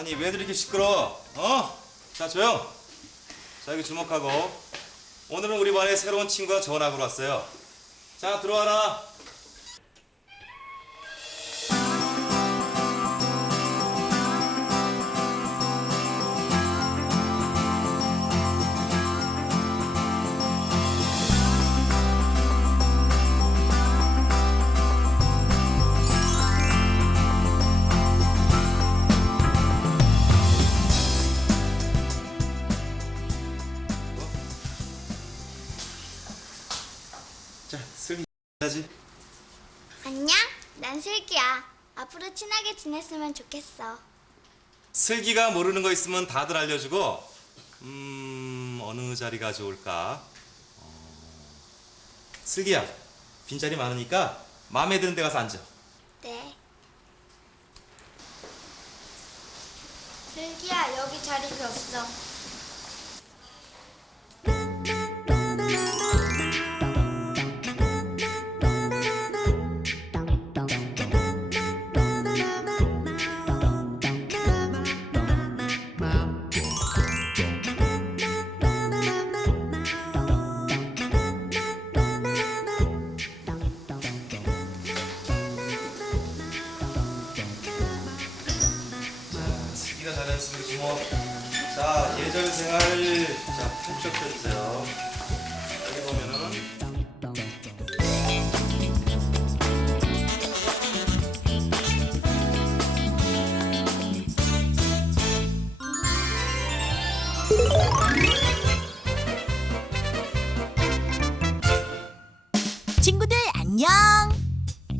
아니 왜들 이렇게 시끄러워? 자 조용. 자 여기 주목하고. 오늘은 우리 반에 새로운 친구가 전학으로 왔어요. 자 들어와라. 자 슬기 하지. 안녕, 난 슬기야. 앞으로 친하게 지냈으면 좋겠어. 슬기가 모르는 거 있으면 다들 알려주고. 어느 자리가 좋을까? 슬기야, 빈자리 많으니까 마음에 드는 데 가서 앉아. 네. 슬기야, 여기 자리 비었어. 슬기가 잘했으면 주모. 자 예절 생활 자 푹 펴주세요. 여기 보면은. 친구들 안녕.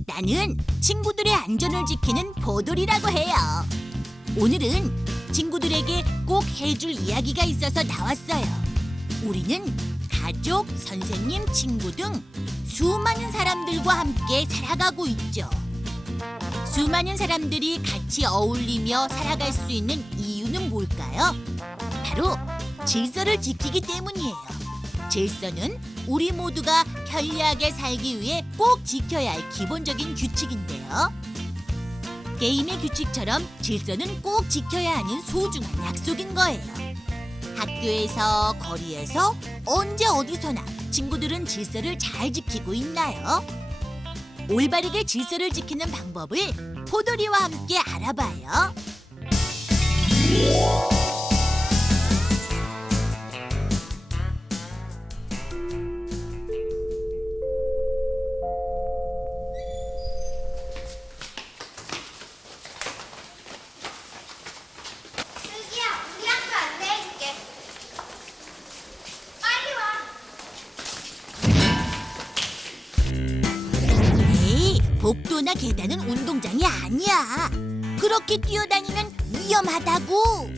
나는 친구들의 안전을 지키는 보돌이라고 해요. 오늘은 친구들에게 꼭 해줄 이야기가 있어서 나왔어요. 우리는 가족, 선생님, 친구 등 수많은 사람들과 함께 살아가고 있죠. 수많은 사람들이 같이 어울리며 살아갈 수 있는 이유는 뭘까요? 바로 질서를 지키기 때문이에요. 질서는 우리 모두가 편리하게 살기 위해 꼭 지켜야 할 기본적인 규칙인데요. 게임의 규칙처럼 질서는 꼭 지켜야 하는 소중한 약속인 거예요. 학교에서, 거리에서, 언제 어디서나 친구들은 질서를 잘 지키고 있나요? 올바르게 질서를 지키는 방법을 포도리와 함께 알아봐요. 슬기야, 우리 학교 안내해줄게. 빨리 와. 에이, 복도나 계단은 운동장이 아니야. 그렇게 뛰어다니면 위험하다고.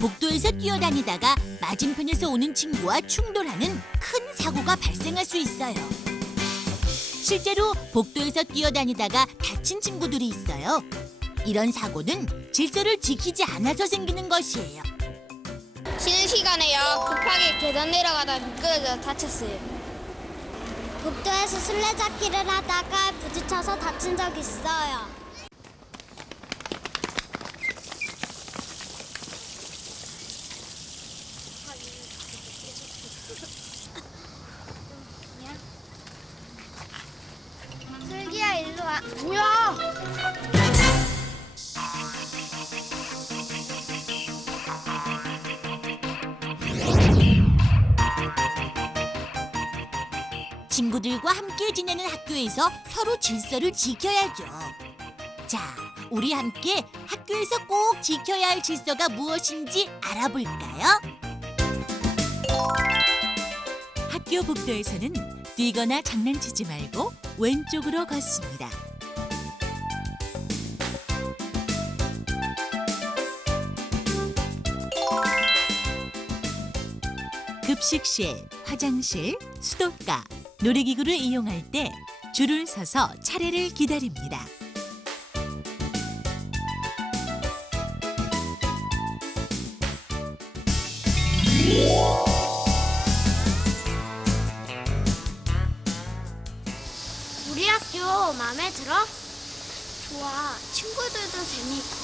복도에서 뛰어다니다가 맞은편에서 오는 친구와 충돌하는 큰 사고가 발생할 수 있어요. 실제로 복도에서 뛰어다니다가 다친 친구들이 있어요. 이런 사고는 질서를 지키지 않아서 생기는 것이에요. 쉬는 시간에요. 급하게 계단 내려가다 미끄러져 다쳤어요. 복도에서 술래잡기를 하다가 부딪혀서 다친 적 있어요. 슬기야, 일로 와. 뭐야? 친구들과 함께 지내는 학교에서 서로 질서를 지켜야죠. 자, 우리 함께 학교에서 꼭 지켜야 할 질서가 무엇인지 알아볼까요? 학교 복도에서는 뛰거나 장난치지 말고 왼쪽으로 걷습니다. 급식실, 화장실, 수도가, 놀이기구를 이용할 때 줄을 서서 차례를 기다립니다. 우리 학교 마음에 들어? 좋아. 친구들도 재미있고.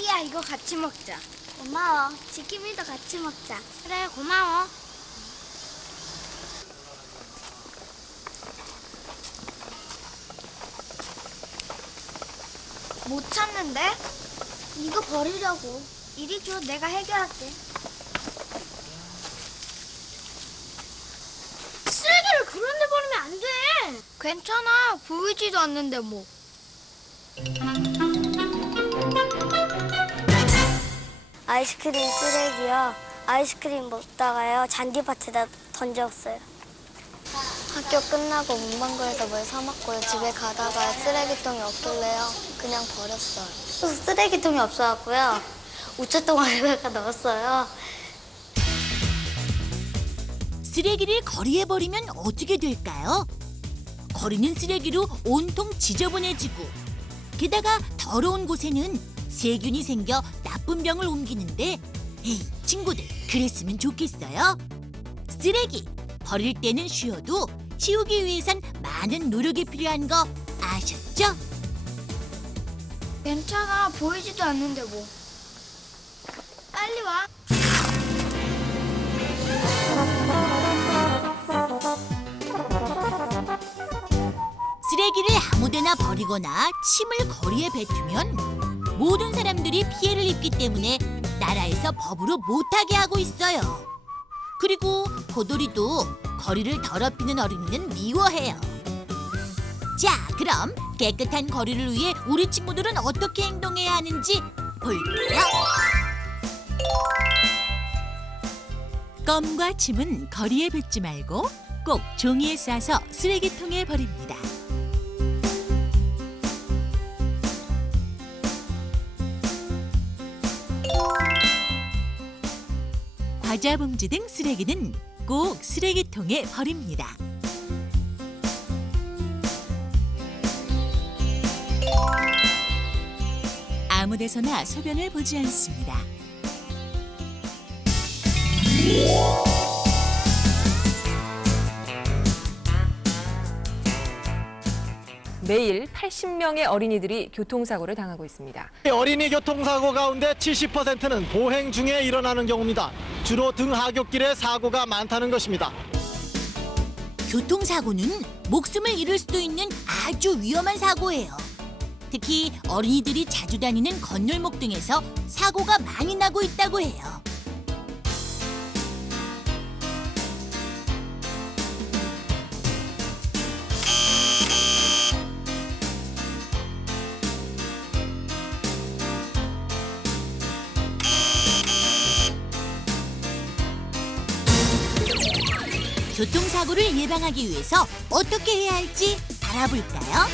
슬기야, 이거 같이 먹자. 고마워. 지킴이도 같이 먹자. 그래, 고마워. 못 찾는데? 이거 버리려고. 이리 줘, 내가 해결할게. 쓰레기를 그런 데 버리면 안 돼. 괜찮아. 보이지도 않는데 뭐. 아이스크림 쓰레기요. 아이스크림 먹다가요 잔디밭에다 던졌어요. 학교 끝나고 문방구에서 뭘 사 먹고요. 집에 가다가 쓰레기통이 없길래요. 그냥 버렸어요. 또 쓰레기통이 없어갖고요. 우체통에다가 넣었어요. 쓰레기를 거리에 버리면 어떻게 될까요? 거리는 쓰레기로 온통 지저분해지고 게다가 더러운 곳에는 세균이 생겨 나쁜 병을 옮기는데 에이 친구들 그랬으면 좋겠어요? 쓰레기 버릴 때는 쉬워도 치우기 위해선 많은 노력이 필요한 거 아셨죠? 괜찮아. 보이지도 않는데 뭐. 빨리 와. 쓰레기를 아무데나 버리거나 침을 거리에 뱉으면 모든 사람들이 피해를 입기 때문에 나라에서 법으로 못하게 하고 있어요. 그리고 고돌이도 거리를 더럽히는 어린이는 미워해요. 자, 그럼 깨끗한 거리를 위해 우리 친구들은 어떻게 행동해야 하는지 볼게요. 껌과 침은 거리에 뱉지 말고 꼭 종이에 싸서 쓰레기통에 버립니다. 과자 봉지 등 쓰레기는 꼭 쓰레기통에 버립니다. 아무 데서나 소변을 보지 않습니다. 매일 80명의 어린이들이 교통사고를 당하고 있습니다. 어린이 교통사고 가운데 70%는 보행 중에 일어나는 경우입니다. 주로 등하굣길에 사고가 많다는 것입니다. 교통사고는 목숨을 잃을 수도 있는 아주 위험한 사고예요. 특히 어린이들이 자주 다니는 건널목 등에서 사고가 많이 나고 있다고 해요. 교통사고를 예방하기 위해서 어떻게 해야 할지 알아볼까요?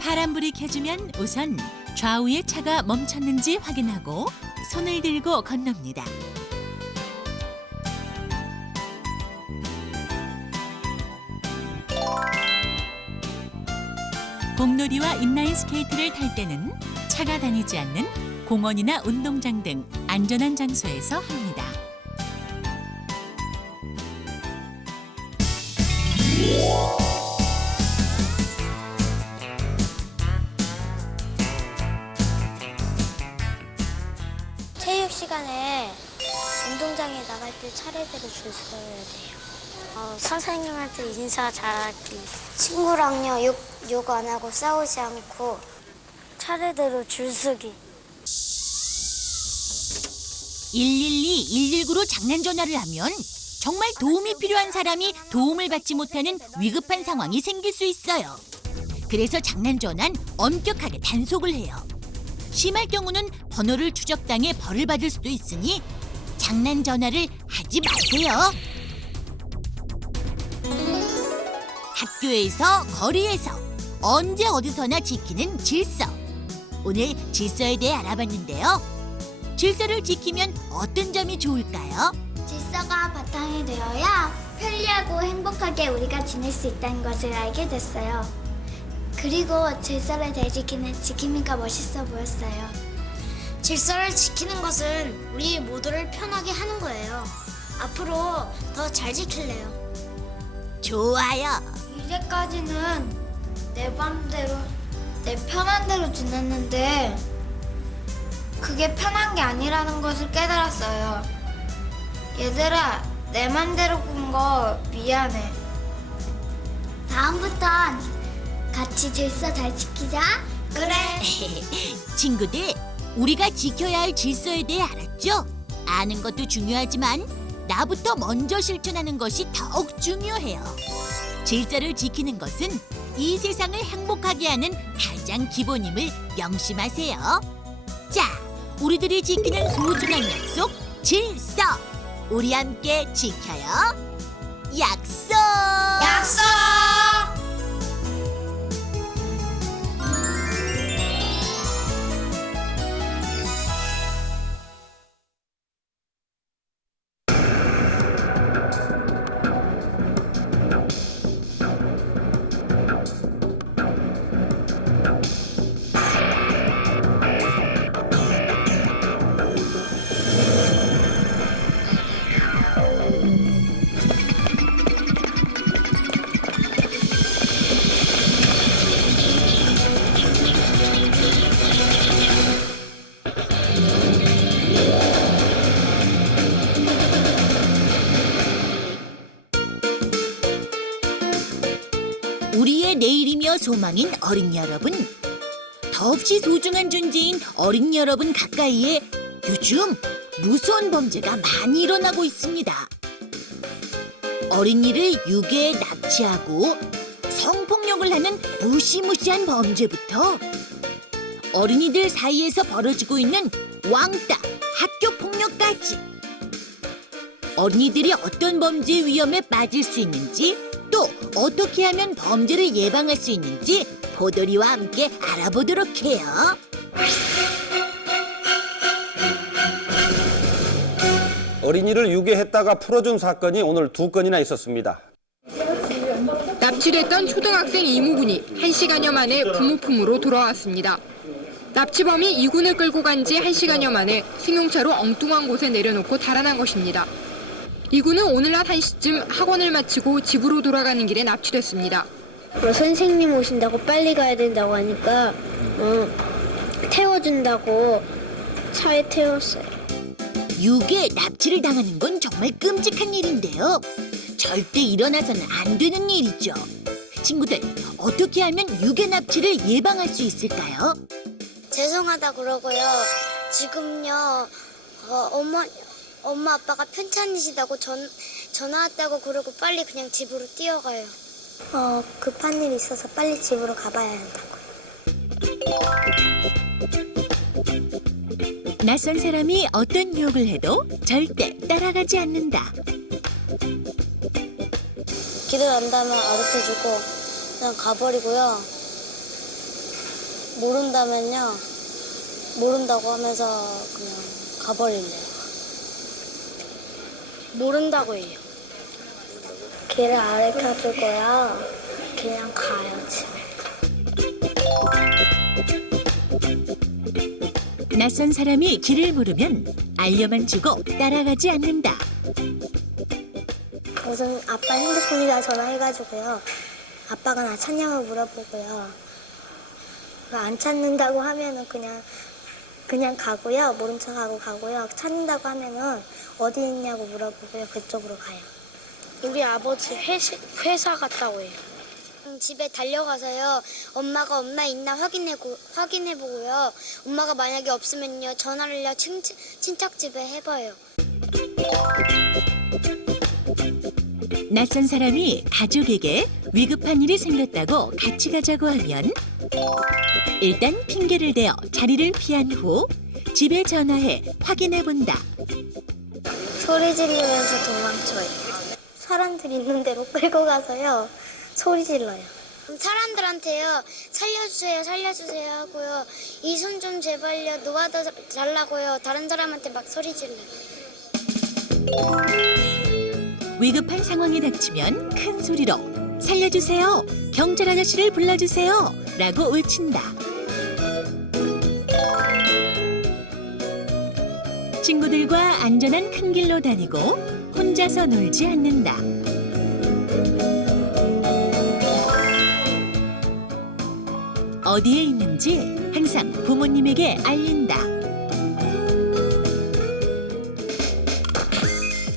파란불이 켜지면 우선 좌우의 차가 멈췄는지 확인하고 손을 들고 건넙니다. 공놀이와 인라인 스케이트를 탈 때는 차가 다니지 않는 공원이나 운동장 등 안전한 장소에서 합니다. 체육 시간에 운동장에 나갈 때 차례대로 줄 서야 돼요. 선생님한테 인사 잘하기. 친구랑요 욕 안 하고 싸우지 않고 차례대로 줄 서기. 112, 119로 장난 전화를 하면 정말 도움이 필요한 사람이 도움을 받지 못하는 위급한 상황이 생길 수 있어요. 그래서 장난 전화는 엄격하게 단속을 해요. 심할 경우는 번호를 추적당해 벌을 받을 수도 있으니 장난 전화를 하지 마세요. 학교에서, 거리에서, 언제 어디서나 지키는 질서. 오늘 질서에 대해 알아봤는데요. 질서를 지키면 어떤 점이 좋을까요? 질서가 바탕이 되어야 편리하고 행복하게 우리가 지낼 수 있다는 것을 알게 됐어요. 그리고 질서를 되지키는 지킴이가 멋있어 보였어요. 질서를 지키는 것은 우리 모두를 편하게 하는 거예요. 앞으로 더 잘 지킬래요. 좋아요. 이제까지는 내 맘대로, 내 편한 대로 지냈는데 그게 편한 게 아니라는 것을 깨달았어요. 얘들아, 내 맘대로 군 거 미안해. 다음부턴 같이 질서 잘 지키자. 그래. 친구들, 우리가 지켜야 할 질서에 대해 알았죠? 아는 것도 중요하지만 나부터 먼저 실천하는 것이 더욱 중요해요. 질서를 지키는 것은 이 세상을 행복하게 하는 가장 기본임을 명심하세요. 자, 우리들이 지키는 소중한 약속, 질서. 우리 함께 지켜요. 약속! 약속! 우리의 내일이며 소망인 어린 여러분. 더없이 소중한 존재인 어린 여러분 가까이에 요즘 무서운 범죄가 많이 일어나고 있습니다. 어린이를 유괴, 납치하고 성폭력을 하는 무시무시한 범죄부터 어린이들 사이에서 벌어지고 있는 왕따, 학교 폭력까지. 어린이들이 어떤 범죄의 위험에 빠질 수 있는지, 또 어떻게 하면 범죄를 예방할 수 있는지 보도리와 함께 알아보도록 해요. 어린이를 유괴했다가 풀어준 사건이 오늘 2건이나 있었습니다. 납치됐던 초등학생 이무군이 1시간여 만에 부모 품으로 돌아왔습니다. 납치범이 이군을 끌고 간 지 1시간여 만에 승용차로 엉뚱한 곳에 내려놓고 달아난 것입니다. 이군은 오늘 낮 1시쯤 학원을 마치고 집으로 돌아가는 길에 납치됐습니다. 선생님 오신다고 빨리 가야 된다고 하니까 태워준다고 차에 태웠어요. 유괴, 납치를 당하는 건 정말 끔찍한 일인데요. 절대 일어나서는 안 되는 일이죠. 친구들, 어떻게 하면 유괴, 납치를 예방할 수 있을까요? 죄송하다 그러고요. 지금요 엄마 아빠가 편찮으시다고 전화 왔다고 그러고 빨리 그냥 집으로 뛰어가요. 급한 일 있어서 빨리 집으로 가봐야 한다고. 낯선 사람이 어떤 유혹을 해도 절대 따라가지 않는다. 길을 안다면 가르쳐주고 그냥 가버리고요. 모른다면요. 모른다고 하면서 그냥 가버릴래요. 모른다고 해요. 길을 가르쳐주고요. 그냥 가요, 집에. 낯선 사람이 길을 물으면 알려만 주고 따라가지 않는다. 우선 아빠 핸드폰에다 전화해가지고요. 아빠가 나 찾냐고 물어보고요. 안 찾는다고 하면은 그냥 가고요. 모른 척하고 가고요. 찾는다고 하면은 어디 있냐고 물어보고요. 그쪽으로 가요. 우리 아버지 회사 갔다고 해요. 집에 달려가서요. 엄마가 없나 있나 확인해보고요. 엄마가 만약에 없으면요. 전화를요. 친척집에 해봐요. 낯선 사람이 가족에게 위급한 일이 생겼다고 같이 가자고 하면 일단 핑계를 대어 자리를 피한 후 집에 전화해 확인해 본다. 소리 지르면서 도망쳐요. 사람들 있는 데로 끌고 가서요. 소리 질러요. 사람들한테요. 살려주세요, 살려주세요 하고요. 이 손 좀 제발요. 놓아달라고요. 다른 사람한테 막 소리 질러요. 위급한 상황이 닥치면 큰 소리로 살려주세요, 경찰 아저씨를 불러주세요 라고 외친다. 친구들과 안전한 큰 길로 다니고 혼자서 놀지 않는다. 어디에 있는지 항상 부모님에게 알린다.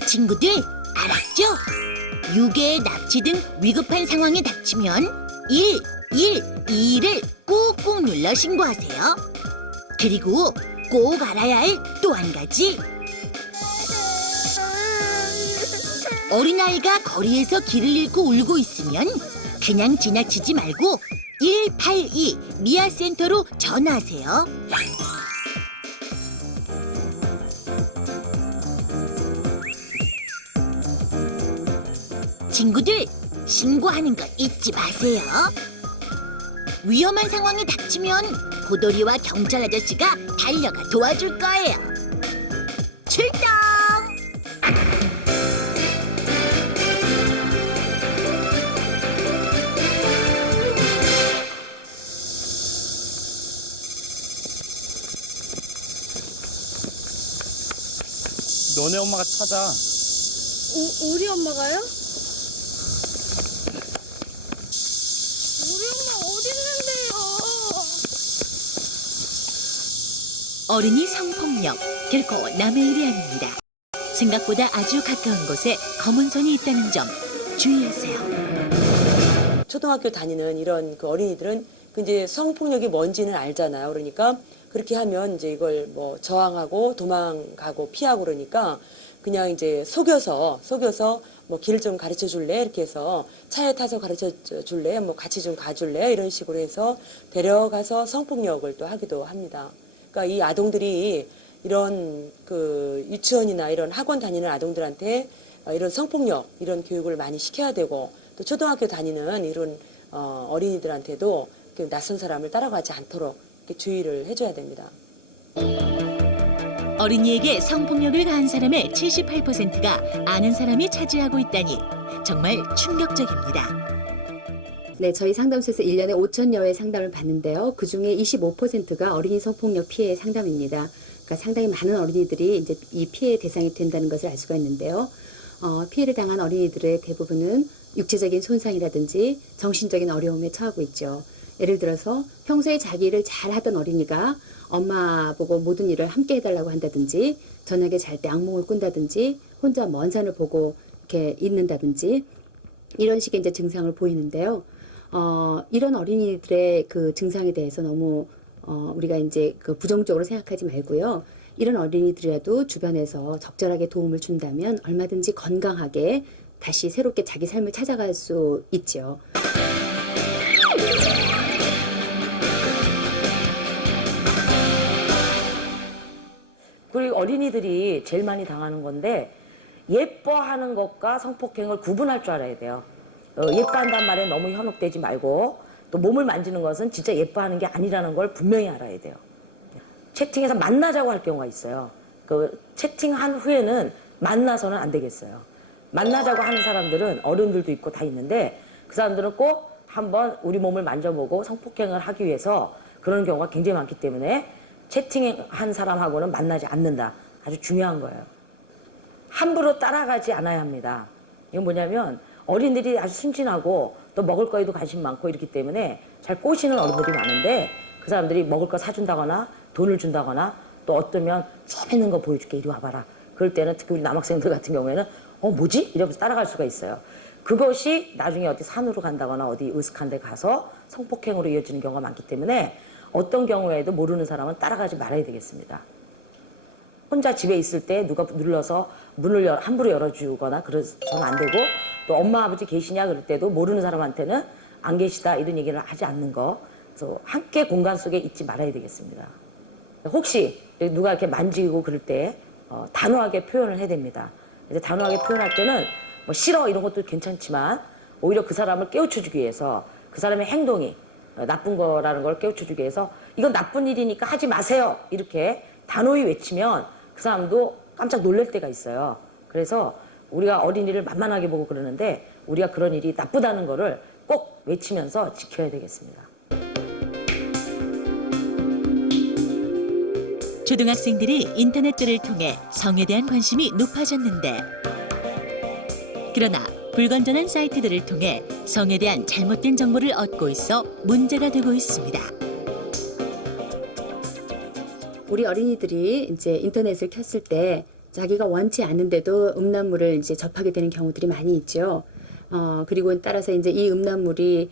친구들 알았죠? 유괴, 납치 등 위급한 상황이 닥치면 112를 꾹꾹 눌러 신고하세요. 그리고 꼭 알아야 할 또 한 가지. 어린아이가 거리에서 길을 잃고 울고 있으면 그냥 지나치지 말고 182 미아센터로 전화하세요. 친구들, 신고하는 거 잊지 마세요. 위험한 상황이 닥치면 고돌이와 경찰 아저씨가 달려가 도와줄 거예요. 출동! 너네 엄마가 찾아. 우리 엄마가요? 우리 엄마 어디 있는데요? 어린이 성폭력, 결코 남의 일이 아닙니다. 생각보다 아주 가까운 곳에 검은 선이 있다는 점 주의하세요. 초등학교 다니는 이런 그 어린이들은 그 이제 성폭력이 뭔지는 알잖아요. 그러니까 그렇게 하면 이제 이걸 뭐 저항하고 도망가고 피하고 그러니까 그냥 이제 속여서 뭐 길을 좀 가르쳐 줄래? 이렇게 해서 차에 타서 가르쳐 줄래? 뭐 같이 좀 가줄래? 이런 식으로 해서 데려가서 성폭력을 또 하기도 합니다. 그러니까 이 아동들이 이런 그 유치원이나 이런 학원 다니는 아동들한테 이런 성폭력 이런 교육을 많이 시켜야 되고 또 초등학교 다니는 이런 어린이들한테도 그 낯선 사람을 따라가지 않도록 이렇게 주의를 해줘야 됩니다. 어린이에게 성폭력을 가한 사람의 78%가 아는 사람이 차지하고 있다니 정말 충격적입니다. 네, 저희 상담소에서 1년에 5,000여 회 상담을 받는데요. 그중에 25%가 어린이 성폭력 피해 상담입니다. 그러니까 상당히 많은 어린이들이 이제 이 피해 대상이 된다는 것을 알 수가 있는데요. 피해를 당한 어린이들의 대부분은 육체적인 손상이라든지 정신적인 어려움에 처하고 있죠. 예를 들어서 평소에 자기 일을 잘 하던 어린이가 엄마 보고 모든 일을 함께 해달라고 한다든지 저녁에 잘 때 악몽을 꾼다든지 혼자 먼 산을 보고 이렇게 있는다든지 이런 식의 이제 증상을 보이는데요. 이런 어린이들의 그 증상에 대해서 너무 우리가 이제 그 부정적으로 생각하지 말고요. 이런 어린이들이라도 주변에서 적절하게 도움을 준다면 얼마든지 건강하게 다시 새롭게 자기 삶을 찾아갈 수 있죠. 그리고 어린이들이 제일 많이 당하는 건데 예뻐하는 것과 성폭행을 구분할 줄 알아야 돼요. 예뻐한단 말에 너무 현혹되지 말고 또 몸을 만지는 것은 진짜 예뻐하는 게 아니라는 걸 분명히 알아야 돼요. 채팅에서 만나자고 할 경우가 있어요. 그 채팅한 후에는 만나서는 안 되겠어요. 만나자고 하는 사람들은 어른들도 있고 다 있는데 그 사람들은 꼭 한번 우리 몸을 만져보고 성폭행을 하기 위해서 그런 경우가 굉장히 많기 때문에 채팅한 사람하고는 만나지 않는다. 아주 중요한 거예요. 함부로 따라가지 않아야 합니다. 이건 뭐냐면 어린들이 아주 순진하고 또 먹을 거에도 관심 많고 이렇기 때문에 잘 꼬시는 어른들이 많은데 그 사람들이 먹을 거 사준다거나 돈을 준다거나 또 어떠면 재밌는 거 보여줄게 이리 와봐라. 그럴 때는 특히 우리 남학생들 같은 경우에는 뭐지? 이러면서 따라갈 수가 있어요. 그것이 나중에 어디 산으로 간다거나 어디 으슥한 데 가서 성폭행으로 이어지는 경우가 많기 때문에 어떤 경우에도 모르는 사람은 따라가지 말아야 되겠습니다. 혼자 집에 있을 때 누가 눌러서 문을 함부로 열어주거나 그래서는 안 되고 또 엄마 아버지 계시냐 그럴 때도 모르는 사람한테는 안 계시다 이런 얘기를 하지 않는 거. 그래서 함께 공간 속에 있지 말아야 되겠습니다. 혹시 누가 이렇게 만지고 그럴 때 단호하게 표현을 해야 됩니다. 이제 단호하게 표현할 때는 뭐 싫어 이런 것도 괜찮지만 오히려 그 사람을 깨우쳐주기 위해서 그 사람의 행동이 나쁜 거라는 걸 깨우쳐주기 위해서 이건 나쁜 일이니까 하지 마세요 이렇게 단호히 외치면 그 사람도 깜짝 놀랄 때가 있어요. 그래서 우리가 어린이를 만만하게 보고 그러는데 우리가 그런 일이 나쁘다는 거를 꼭 외치면서 지켜야 되겠습니다. 초등학생들이 인터넷들을 통해 성에 대한 관심이 높아졌는데 그러나 불건전한 사이트들을 통해 성에 대한 잘못된 정보를 얻고 있어 문제가 되고 있습니다. 우리 어린이들이 이제 인터넷을 켰을 때 자기가 원치 않는데도 음란물을 이제 접하게 되는 경우들이 많이 있죠. 그리고 따라서 이제 이 음란물이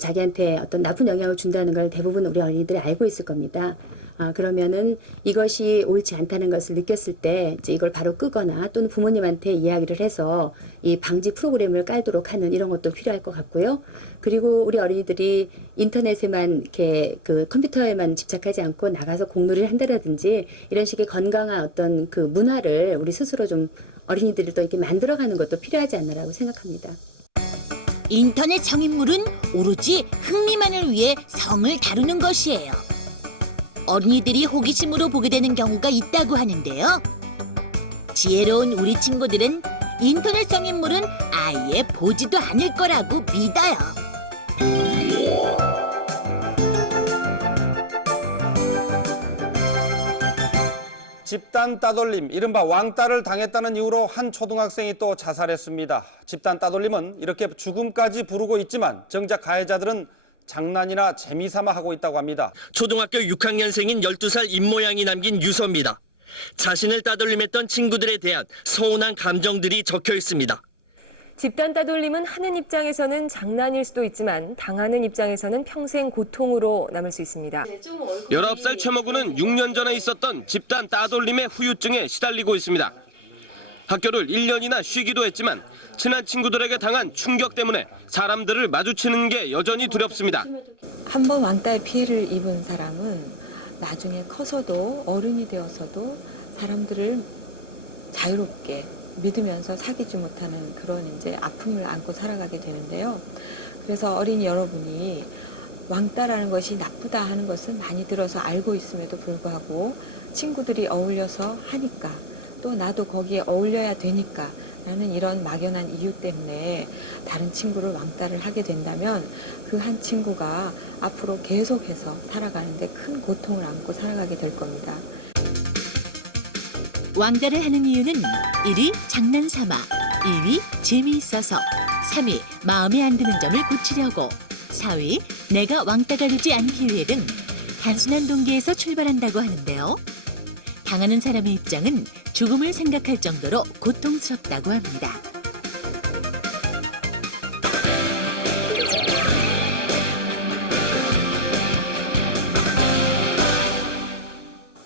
자기한테 어떤 나쁜 영향을 준다는 걸 대부분 우리 어린이들이 알고 있을 겁니다. 그러면은 이것이 옳지 않다는 것을 느꼈을 때 이제 이걸 바로 끄거나 또는 부모님한테 이야기를 해서 이 방지 프로그램을 깔도록 하는 이런 것도 필요할 것 같고요. 그리고 우리 어린이들이 인터넷에만 이렇게 그 컴퓨터에만 집착하지 않고 나가서 공놀이를 한다든지 이런 식의 건강한 어떤 그 문화를 우리 스스로 좀 어린이들을 또 이렇게 만들어가는 것도 필요하지 않나라고 생각합니다. 인터넷 성인물은 오로지 흥미만을 위해 성을 다루는 것이에요. 어린이들이 호기심으로 보게 되는 경우가 있다고 하는데요. 지혜로운 우리 친구들은 인터넷 성인물은 아예 보지도 않을 거라고 믿어요. 집단 따돌림, 이른바 왕따를 당했다는 이유로 한 초등학생이 또 자살했습니다. 집단 따돌림은 이렇게 죽음까지 부르고 있지만 정작 가해자들은 장난이나 재미삼아 하고 있다고 합니다. 초등학교 6학년생인 12살 입모양이 남긴 유서입니다. 자신을 따돌림했던 친구들에 대한 서운한 감정들이 적혀 있습니다. 집단 따돌림은 하는 입장에서는 장난일 수도 있지만 당하는 입장에서는 평생 고통으로 남을 수 있습니다. 19살 최모구는 6년 전에 있었던 집단 따돌림의 후유증에 시달리고 있습니다. 학교를 1년이나 쉬기도 했지만 친한 친구들에게 당한 충격 때문에 사람들을 마주치는 게 여전히 두렵습니다. 한 번 왕따의 피해를 입은 사람은 나중에 커서도 어른이 되어서도 사람들을 자유롭게 믿으면서 사귀지 못하는 그런 이제 아픔을 안고 살아가게 되는데요. 그래서 어린이 여러분이 왕따라는 것이 나쁘다 하는 것은 많이 들어서 알고 있음에도 불구하고 친구들이 어울려서 하니까 또 나도 거기에 어울려야 되니까 라는 이런 막연한 이유 때문에 다른 친구를 왕따를 하게 된다면 그 한 친구가 앞으로 계속해서 살아가는데 큰 고통을 안고 살아가게 될 겁니다. 왕따를 하는 이유는 1위 장난삼아, 2위 재미있어서, 3위 마음에 안 드는 점을 고치려고, 4위 내가 왕따가 되지 않기 위해 등 단순한 동기에서 출발한다고 하는데요. 당하는 사람의 입장은 죽음을 생각할 정도로 고통스럽다고 합니다.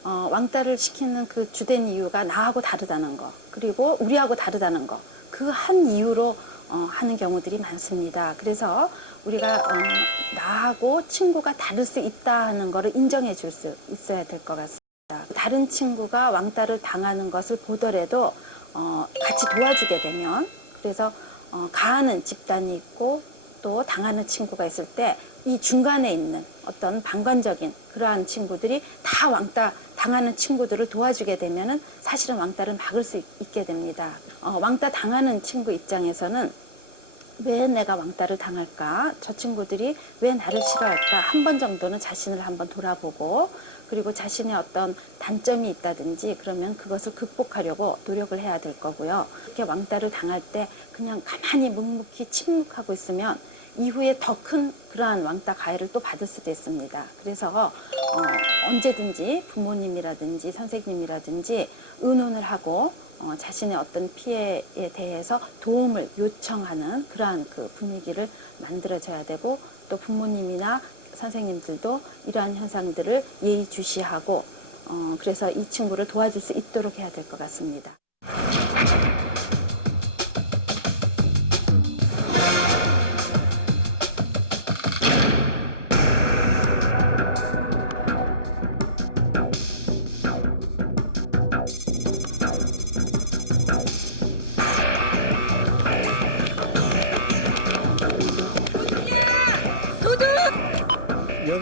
왕따를 시키는 그 주된 이유가 나하고 다르다는 거, 그리고 우리하고 다르다는 거, 그 한 이유로 하는 경우들이 많습니다. 그래서 우리가 나하고 친구가 다를 수 있다 하는 거를 인정해 줄 수 있어야 될 것 같습니다. 다른 친구가 왕따를 당하는 것을 보더라도 같이 도와주게 되면, 그래서 가하는 집단이 있고 또 당하는 친구가 있을 때 이 중간에 있는 어떤 방관적인 그러한 친구들이 다 왕따 당하는 친구들을 도와주게 되면은 사실은 왕따를 막을 수 있게 됩니다. 왕따 당하는 친구 입장에서는 왜 내가 왕따를 당할까? 저 친구들이 왜 나를 싫어할까? 한 번 정도는 자신을 한번 돌아보고, 그리고 자신의 어떤 단점이 있다든지 그러면 그것을 극복하려고 노력을 해야 될 거고요. 이렇게 왕따를 당할 때 그냥 가만히 묵묵히 침묵하고 있으면 이후에 더 큰 그러한 왕따 가해를 또 받을 수도 있습니다. 그래서 언제든지 부모님이라든지 선생님이라든지 의논을 하고 자신의 어떤 피해에 대해서 도움을 요청하는 그러한 그 분위기를 만들어줘야 되고, 또 부모님이나 선생님들도 이러한 현상들을 예의주시하고 그래서 이 친구를 도와줄 수 있도록 해야 될 것 같습니다.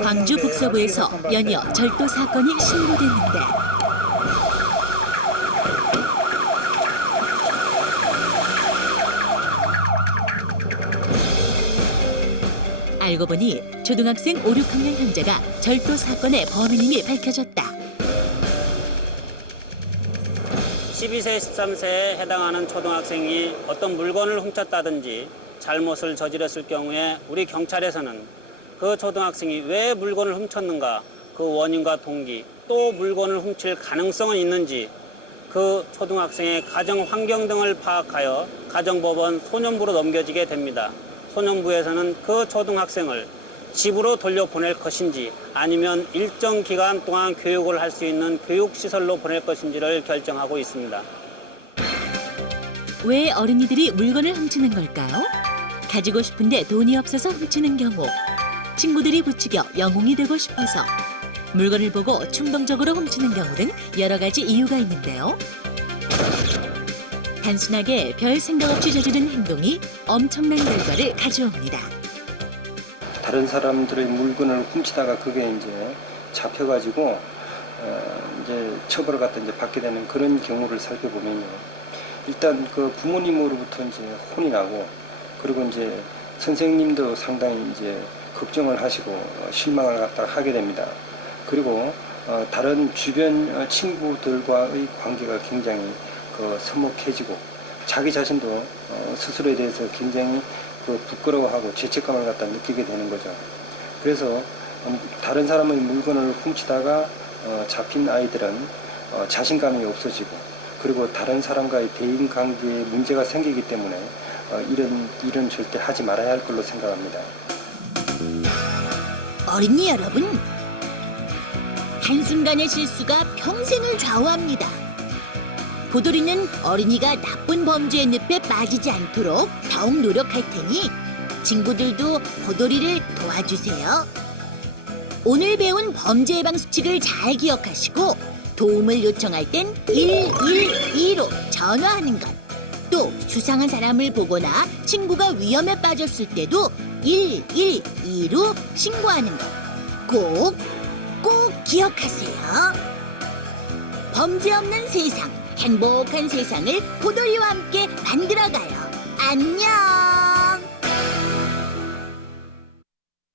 광주 북서부에서 연이어 절도 사건이 신고됐는데 알고 보니 초등학생 5, 6학년 현재가 절도 사건의 범인임이 밝혀졌다. 12세, 13세에 해당하는 초등학생이 어떤 물건을 훔쳤다든지 잘못을 저질렀을 경우에 우리 경찰에서는 그 초등학생이 왜 물건을 훔쳤는가, 그 원인과 동기, 또 물건을 훔칠 가능성은 있는지 그 초등학생의 가정 환경 등을 파악하여 가정법원 소년부로 넘겨지게 됩니다. 소년부에서는 그 초등학생을 집으로 돌려보낼 것인지 아니면 일정 기간 동안 교육을 할 수 있는 교육시설로 보낼 것인지를 결정하고 있습니다. 왜 어린이들이 물건을 훔치는 걸까요? 가지고 싶은데 돈이 없어서 훔치는 경우, 친구들이 부추겨 영웅이 되고 싶어서, 물건을 보고 충동적으로 훔치는 경우 등 여러 가지 이유가 있는데요. 단순하게 별 생각 없이 저지른 행동이 엄청난 결과를 가져옵니다. 다른 사람들의 물건을 훔치다가 그게 이제 잡혀가지고 이제 처벌을 갖다 이제 받게 되는 그런 경우를 살펴보면요. 일단 그 부모님으로부터 이제 혼이 나고, 그리고 이제 선생님도 상당히 이제 걱정을 하시고 실망을 갖다 하게 됩니다. 그리고 다른 주변 친구들과의 관계가 굉장히 서먹해지고, 자기 자신도 스스로에 대해서 굉장히 부끄러워하고 죄책감을 갖다 느끼게 되는 거죠. 그래서 다른 사람의 물건을 훔치다가 잡힌 아이들은 자신감이 없어지고, 그리고 다른 사람과의 대인 관계에 문제가 생기기 때문에 이런 일은 절대 하지 말아야 할 걸로 생각합니다. 어린이 여러분, 한순간의 실수가 평생을 좌우합니다. 보돌이는 어린이가 나쁜 범죄의 늪에 빠지지 않도록 더욱 노력할 테니 친구들도 보돌이를 도와주세요. 오늘 배운 범죄 예방 수칙을 잘 기억하시고 도움을 요청할 땐 112로 전화하는 것, 또 수상한 사람을 보거나 친구가 위험에 빠졌을 때도 112로 신고하는 것 꼭 기억하세요. 범죄 없는 세상, 행복한 세상을 보돌이와 함께 만들어가요. 안녕!